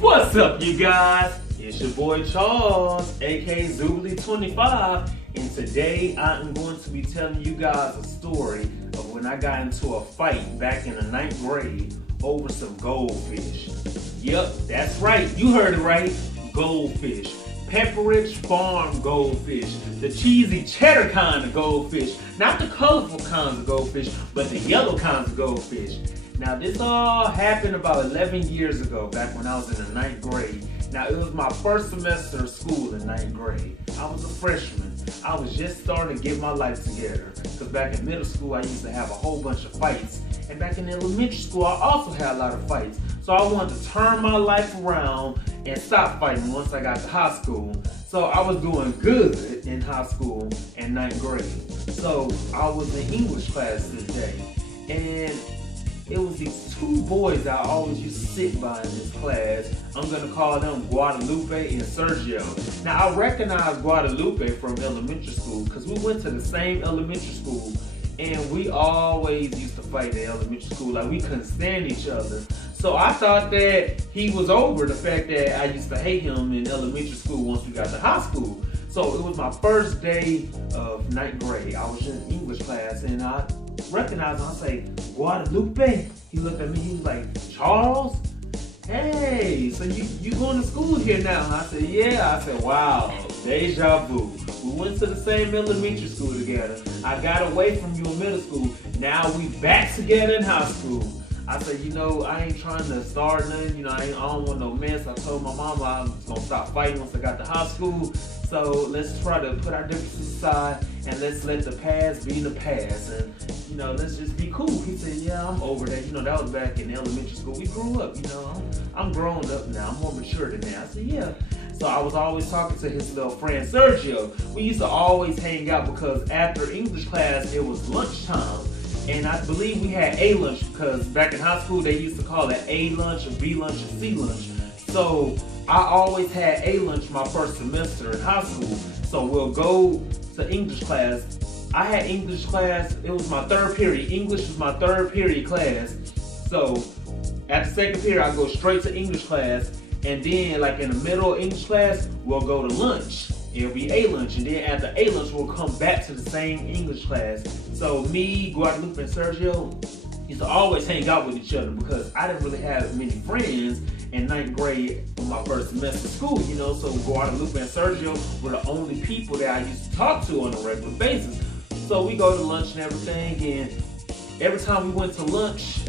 What's up, you guys? It's your boy Charles, aka Zubly25, and today I am going to be telling you guys a story of when I got into a fight back in the 9th grade over some goldfish. Yep, that's right, you heard it right, goldfish. Pepperidge Farm goldfish, the cheesy cheddar kind of goldfish, not the colorful kinds of goldfish, but the yellow kinds of goldfish. Now this all happened about 11 years ago, back when I was in the 9th grade. Now it was my first semester of school in 9th grade. I was a freshman. I was just starting to get my life together. Because back in middle school, I used to have a whole bunch of fights. And back in elementary school, I also had a lot of fights. So I wanted to turn my life around and stop fighting once I got to high school. So I was doing good in high school in 9th grade. So I was in English class this day. And it was these two boys that I always used to sit by in this class. I'm gonna call them Guadalupe and Sergio. Now I recognize Guadalupe from elementary school because we went to the same elementary school and we always used to fight in elementary school. Like we couldn't stand each other. So I thought that he was over the fact that I used to hate him in elementary school once we got to high school. So it was my first day of 9th grade. I was in English class and I recognized him. I say, Guadalupe. He looked at me, he was like, Charles? Hey, so you going to school here now? I said, yeah. I said, wow, deja vu. We went to the same elementary school together. I got away from you in middle school. Now we back together in high school. I said, you know, I ain't trying to start nothing. You know, I don't want no mess. I told my mama I was going to stop fighting once I got to high school. So let's try to put our differences aside and let's let the past be the past. And, you know, let's just be cool. He said, yeah, I'm over that. You know, that was back in elementary school. We grew up, you know. I'm grown up now. I'm more mature than that. I said, yeah. So I was always talking to his little friend, Sergio. We used to always hang out because after English class, it was lunchtime. And I believe we had A lunch because back in high school, they used to call it A lunch, or B lunch, or C lunch. So I always had A lunch my first semester in high school. So we'll go to English class. I had English class, it was my third period. English was my third period class. So at the second period, I go straight to English class. And then like in the middle of English class, we'll go to lunch. It'll be A lunch, and then after A lunch, we'll come back to the same English class. So me, Guadalupe, and Sergio used to always hang out with each other because I didn't really have many friends in 9th grade on my first semester of school, you know. So Guadalupe and Sergio were the only people that I used to talk to on a regular basis. So we go to lunch and everything, and every time we went to lunch,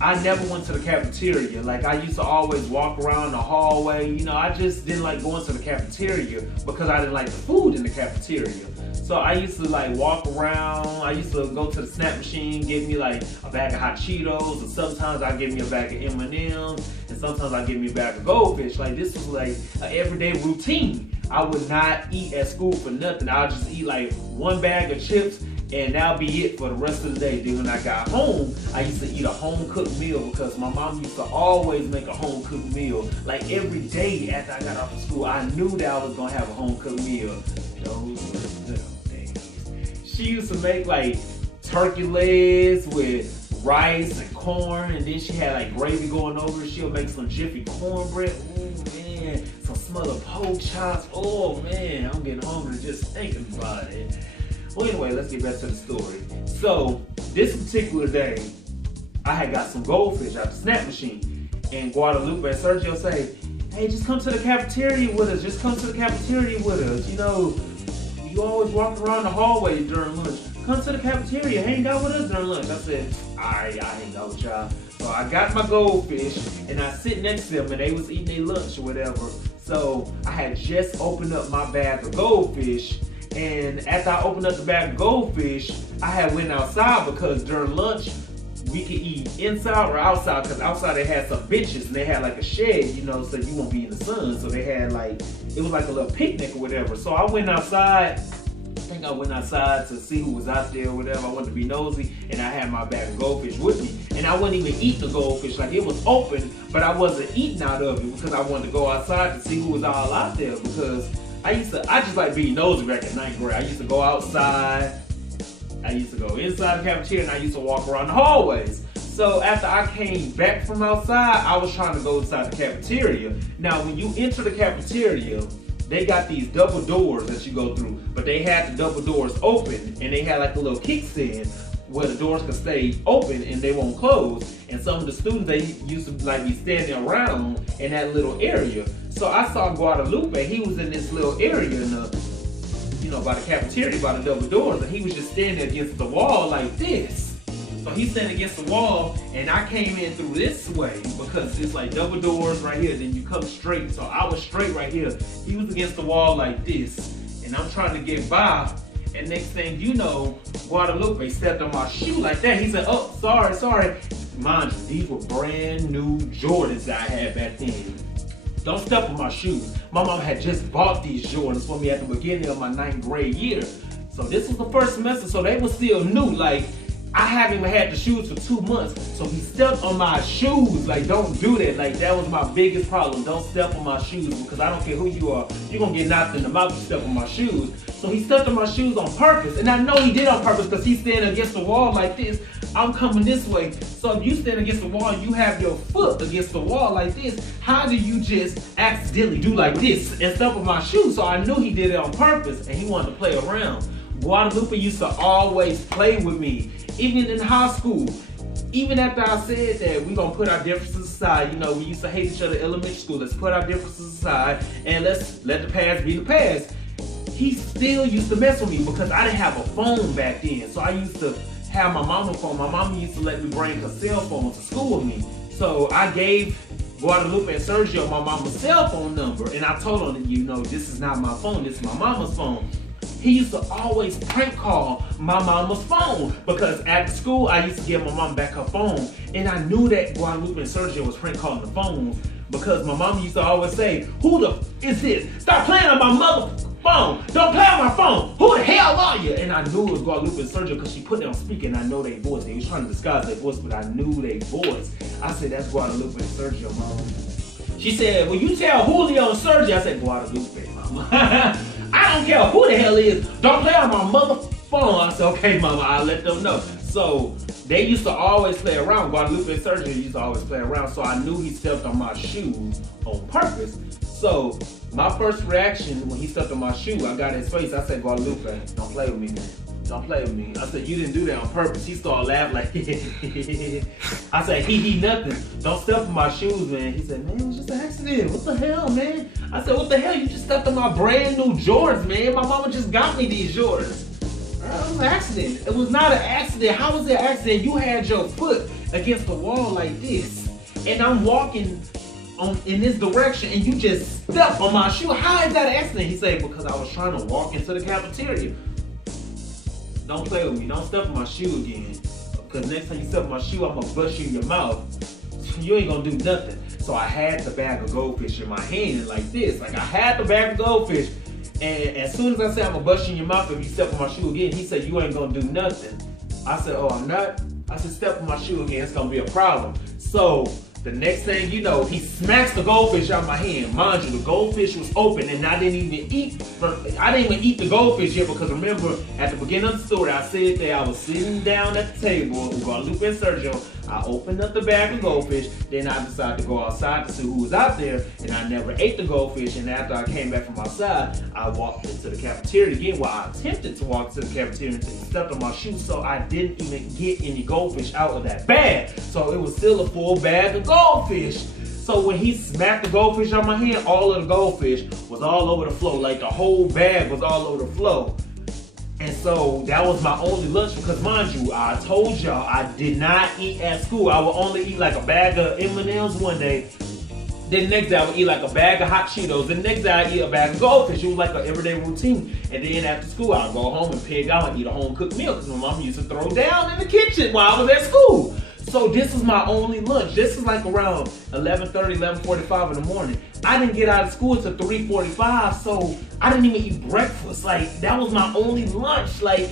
I never went to the cafeteria. Like I used to always walk around the hallway. You know, I just didn't like going to the cafeteria because I didn't like the food in the cafeteria. So I used to like walk around. I used to go to the snack machine, get me like a bag of hot Cheetos, and sometimes I get me a bag of M&Ms, and sometimes I get me a bag of GoldFish. Like this was like an everyday routine. I would not eat at school for nothing. I would just eat like one bag of chips and that'll be it for the rest of the day. Then when I got home, I used to eat a home-cooked meal because my mom used to always make a home-cooked meal. Like every day after I got off of school, I knew that I was gonna have a home-cooked meal. Those were little days. She used to make like turkey legs with rice and corn, and then she had like gravy going over it. She'll make some Jiffy cornbread. Oh man, some smothered pork chops. Oh man, I'm getting hungry just thinking about it. Well, anyway, let's get back to the story. So, this particular day, I had got some goldfish out the snack machine. And Guadalupe and Sergio say, hey, just come to the cafeteria with us. Just come to the cafeteria with us. You know, you always walk around the hallway during lunch. Come to the cafeteria, hang out with us during lunch. I said, all right, I hang out with y'all. So I got my goldfish, and I sit next to them, and they was eating their lunch or whatever. So I had just opened up my bag of goldfish. And after I opened up the bag of goldfish, I had went outside because during lunch, we could eat inside or outside because outside they had some benches and they had like a shed, you know, so you won't be in the sun. So they had like, it was like a little picnic or whatever. So I went outside, I think I went outside to see who was out there or whatever. I wanted to be nosy and I had my bag of goldfish with me. And I wouldn't even eat the goldfish, like it was open, but I wasn't eating out of it because I wanted to go outside to see who was all out there because I just like being nosy back in 9th grade. I used to go outside, I used to go inside the cafeteria, and I used to walk around the hallways. So after I came back from outside, I was trying to go inside the cafeteria. Now, when you enter the cafeteria, they got these double doors that you go through, but they had the double doors open, and they had like a little kickstand where the doors could stay open and they won't close. And some of the students, they used to like be standing around in that little area. So I saw Guadalupe. He was in this little area in the, you know, by the cafeteria, by the double doors, and he was just standing against the wall like this. So he's standing against the wall, and I came in through this way because it's like double doors right here, then you come straight. So I was straight right here. He was against the wall like this, and I'm trying to get by. And next thing you know, Guadalupe stepped on my shoe like that. He said, oh, sorry. Mind you, these were brand new Jordans that I had back then. Don't step on my shoes. My mom had just bought these Jordans for me at the beginning of my 9th grade year. So this was the first semester, so they were still new. Like, I haven't even had the shoes for 2 months. So he stepped on my shoes. Like, don't do that. Like, that was my biggest problem. Don't step on my shoes, because I don't care who you are. You're gonna get knocked in the mouth if you step on my shoes. So he stepped on my shoes on purpose. And I know he did on purpose because he's standing against the wall like this. I'm coming this way. So if you stand against the wall, you have your foot against the wall like this. How do you just accidentally do like this and step on my shoes? So I knew he did it on purpose, and he wanted to play around. Guadalupe used to always play with me, even in high school. Even after I said that we're gonna put our differences aside, you know, we used to hate each other in elementary school. Let's put our differences aside and let's let the past be the past. He still used to mess with me because I didn't have a phone back then. So I used to have my mama's phone. My mama used to let me bring her cell phone to school with me. So I gave Guadalupe and Sergio my mama's cell phone number, and I told them, you know, this is not my phone, this is my mama's phone. He used to always prank call my mama's phone because after school I used to give my mom back her phone, and I knew that Guadalupe and Sergio was prank calling the phones because my mom used to always say, who the is this? Stop playing on my mother's phone. Don't play on my phone. Who the hell are you? And I knew it was Guadalupe and Sergio because she put it on speaker, and I know their voice. They was trying to disguise their voice, but I knew their voice. I said, that's Guadalupe and Sergio, mom. She said, well, you tell Julio and Sergio. I said, Guadalupe, mama. I don't care who the hell it is. Don't play on my mother phone. I said, okay, mama, I'll let them know. So they used to always play around. Guadalupe and Sergio used to always play around. So I knew he stepped on my shoe on purpose. So my first reaction when he stepped on my shoe, I got his face. I said, Guadalupe, don't play with me, man. Don't play with me. I said, you didn't do that on purpose. He started laughing like, I said, he nothing. Don't step on my shoes, man. He said, man, it was just an accident. What the hell, man? I said, what the hell? You just stepped on my brand new Jordans, man. My mama just got me these Jordans. It was an accident. It was not an accident. How was it an accident? You had your foot against the wall like this, and I'm walking in this direction, and you just stepped on my shoe. How is that an accident? He said, because I was trying to walk into the cafeteria. Don't play with me. Don't step on my shoe again. Because next time you step on my shoe, I'm going to bust you in your mouth. You ain't going to do nothing. So I had the bag of goldfish in my hand like this. Like I had the bag of goldfish. And as soon as I said, I'm going to bust you in your mouth if you step on my shoe again, he said, you ain't going to do nothing. I said, oh, I'm not? I said, step on my shoe again. It's going to be a problem. So the next thing you know, he smacks the goldfish out of my hand. Mind you, the goldfish was open, and I didn't even eat the goldfish yet, because remember, at the beginning of the story, I said that I was sitting down at the table with Guadalupe and Sergio. I opened up the bag of goldfish, then I decided to go outside to see who was out there, and I never ate the goldfish, and after I came back from outside, I walked into the cafeteria again. Well, I attempted to walk to the cafeteria until he stepped on my shoe, so I didn't even get any goldfish out of that bag. So it was still a full bag of goldfish. So when he smacked the goldfish on my hand, all of the goldfish was all over the floor. Like the whole bag was all over the floor. And so that was my only lunch, because mind you, I told y'all I did not eat at school. I would only eat like a bag of M&Ms one day. Then the next day I would eat like a bag of hot Cheetos. Then the next day I'd eat a bag of goldfish. It was like an everyday routine. And then after school I'd go home and pig out and eat a home cooked meal, because my mom used to throw down in the kitchen while I was at school. So this was my only lunch. This is like around 11:30, 11:45 in the morning. I didn't get out of school until 3:45, so I didn't even eat breakfast. Like, that was my only lunch. Like,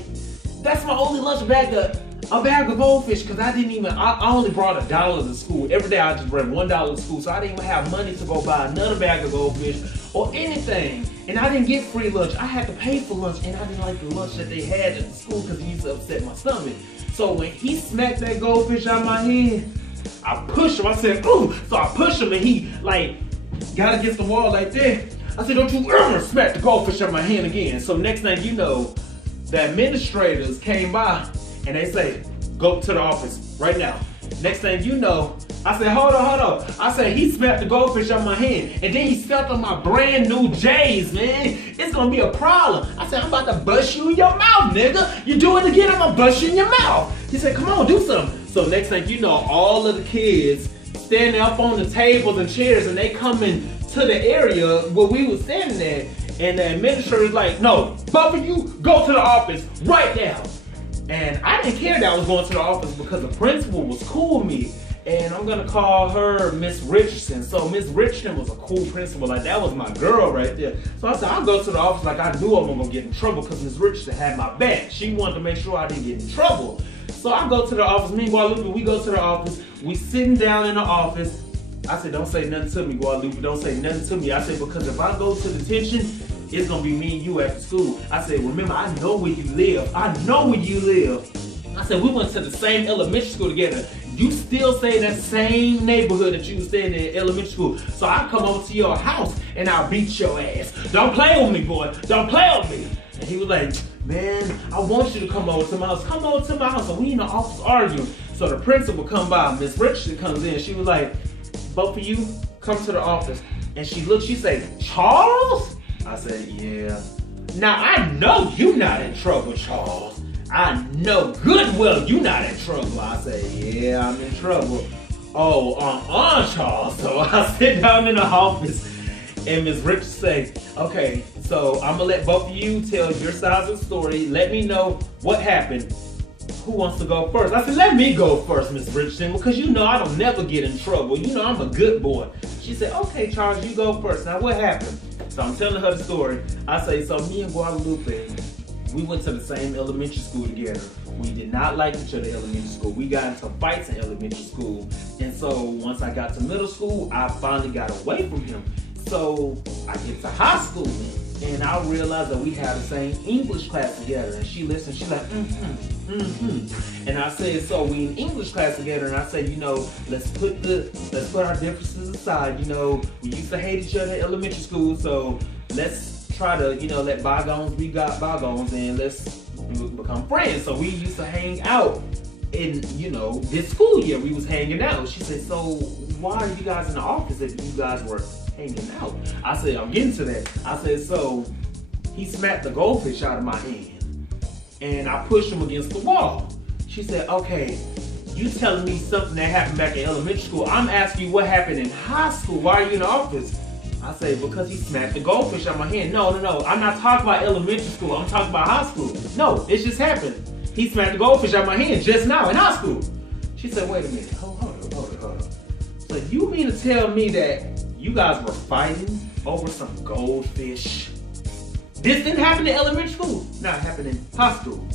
that's my only lunch, a bag of a bag of goldfish, because I only brought $1 to school. Every day I just bring $1 to school, so I didn't even have money to go buy another bag of goldfish or anything. And I didn't get free lunch. I had to pay for lunch, and I didn't like the lunch that they had at the school because it used to upset my stomach. So when he smacked that goldfish out of my hand, I pushed him. I said, ooh. So I pushed him, and he like got against the wall like that. I said, don't you ever smack the goldfish out of my hand again. So next thing you know, the administrators came by and they say, go to the office right now. Next thing you know, I said, hold on. I said, he smacked the goldfish out of my hand, and then he stepped on my brand new J's, man. It's gonna be a problem. I said, I'm about to bust you in your mouth, nigga. You do it again, I'm gonna bust you in your mouth. He said, come on, do something. So next thing you know, all of the kids standing up on the tables and chairs, and they coming to the area where we was standing at, and the administrator's like, no, both of you go to the office right now. And I didn't care that I was going to the office because the principal was cool with me. And I'm gonna call her Miss Richardson. So Miss Richardson was a cool principal. Like, that was my girl right there. So I said, I'll go to the office like I knew I wasn't gonna get in trouble, because Miss Richardson had my back. She wanted to make sure I didn't get in trouble. So I go to the office. Me and Guadalupe, we go to the office. We sitting down in the office. I said, don't say nothing to me, Guadalupe. Don't say nothing to me. I said, because if I go to detention, it's gonna be me and you after school. I said, remember, I know where you live. I know where you live. I said, we went to the same elementary school together. You still stay in that same neighborhood that you was staying in elementary school. So I come over to your house and I'll beat your ass. Don't play with me, boy. Don't play with me. And he was like, man, I want you to come over to my house. Come over to my house. And we in the office arguing. So the principal come by. Miss Richardson comes in. She was like, both of you come to the office. And she looked, she said, Charles? I said, yeah. Now I know you not in trouble, Charles. I know good well you not in trouble. I say, yeah, I'm in trouble. Oh, Charles. So I sit down in the office and Ms. Rich say, okay, so I'm gonna let both of you tell your side of the story. Let me know what happened. Who wants to go first? I said, let me go first, Ms. Richardson, because you know I don't never get in trouble. You know I'm a good boy. She said, okay, Charles, you go first. Now what happened? So I'm telling her the story. I say, so me and Guadalupe, we went to the same elementary school together. We did not like each other in elementary school. We got into fights in elementary school. And so once I got to middle school, I finally got away from him. So I get to high school and I realized that we had the same English class together. And she listened, she's like, And I said, so we in English class together, and I said, you know, let's put our differences aside. You know, we used to hate each other in elementary school, so let's try to, you know, let bygones be bygones, and let's become friends. So we used to hang out in, you know, this school year we was hanging out. She said, so why are you guys in the office if you guys were hanging out? I said, I'm getting to that. I said, so he smacked the goldfish out of my hand and I pushed him against the wall. She said, okay, you telling me something that happened back in elementary school. I'm asking you what happened in high school. Why are you in the office? I say, because he smacked the goldfish out of my hand. No. I'm not talking about elementary school. I'm talking about high school. No, it just happened. He smacked the goldfish out of my hand just now in high school. She said, wait a minute. Hold on. So you mean to tell me that you guys were fighting over some goldfish? This didn't happen in elementary school. Now it happened in high school.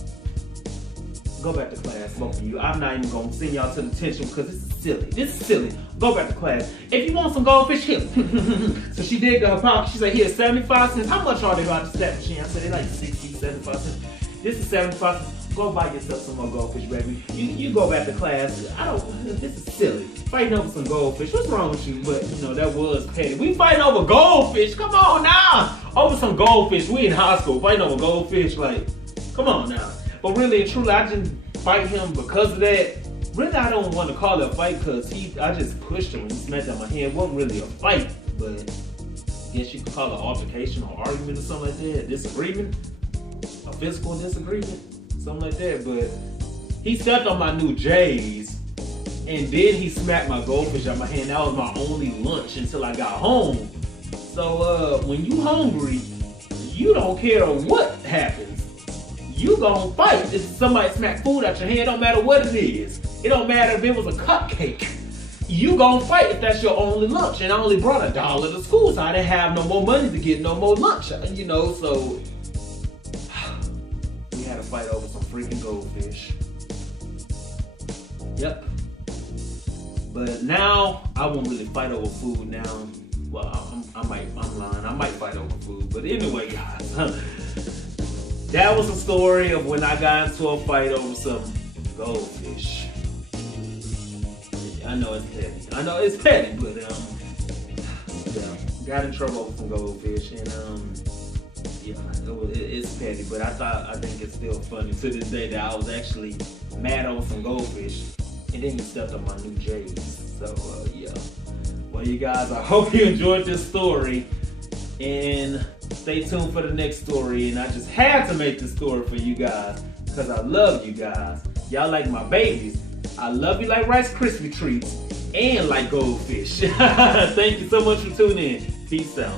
Go back to class, both of you. I'm not even gonna send y'all to detention because this is silly. Go back to class. If you want some goldfish, here. So she did her pocket. She said, here, 75 cents. How much are they about the snap machine? I said, they're like 60, 75 cents. This is 75 cents. Go buy yourself some more goldfish, baby. You go back to class. This is silly. Fighting over some goldfish. What's wrong with you? But, you know, that was petty. We fighting over goldfish. Come on now. Over some goldfish. We in high school fighting over goldfish. Like, come on now. But really and truly, I didn't fight him because of that. Really, I don't want to call it a fight because I just pushed him and he smacked out my hand. It wasn't really a fight, but I guess you could call it an altercation or argument or something like that. A disagreement, a physical disagreement, something like that. But he stepped on my new J's and then he smacked my goldfish out my hand. That was my only lunch until I got home. So when you hungry, you don't care what happens. You gon' fight if somebody smack food out your hand. It don't matter what it is. It don't matter if it was a cupcake. You gon' fight if that's your only lunch. And I only brought $1 to school, so I didn't have no more money to get no more lunch. You know, so we had to fight over some freaking goldfish. Yep. But now I won't really fight over food now. Well, I'm lying. I might fight over food. But anyway, guys, that was a story of when I got into a fight over some goldfish. I know it's petty, but yeah, got in trouble over some goldfish, and yeah, it's petty. But I think it's still funny to this day that I was actually mad over some goldfish, and then you stepped on my new J's. So yeah. Well, you guys, I hope you enjoyed this story, and stay tuned for the next story. And I just had to make this story for you guys because I love you guys. Y'all like my babies. I love you like Rice Krispie treats and like goldfish. Thank you so much for tuning in. Peace out.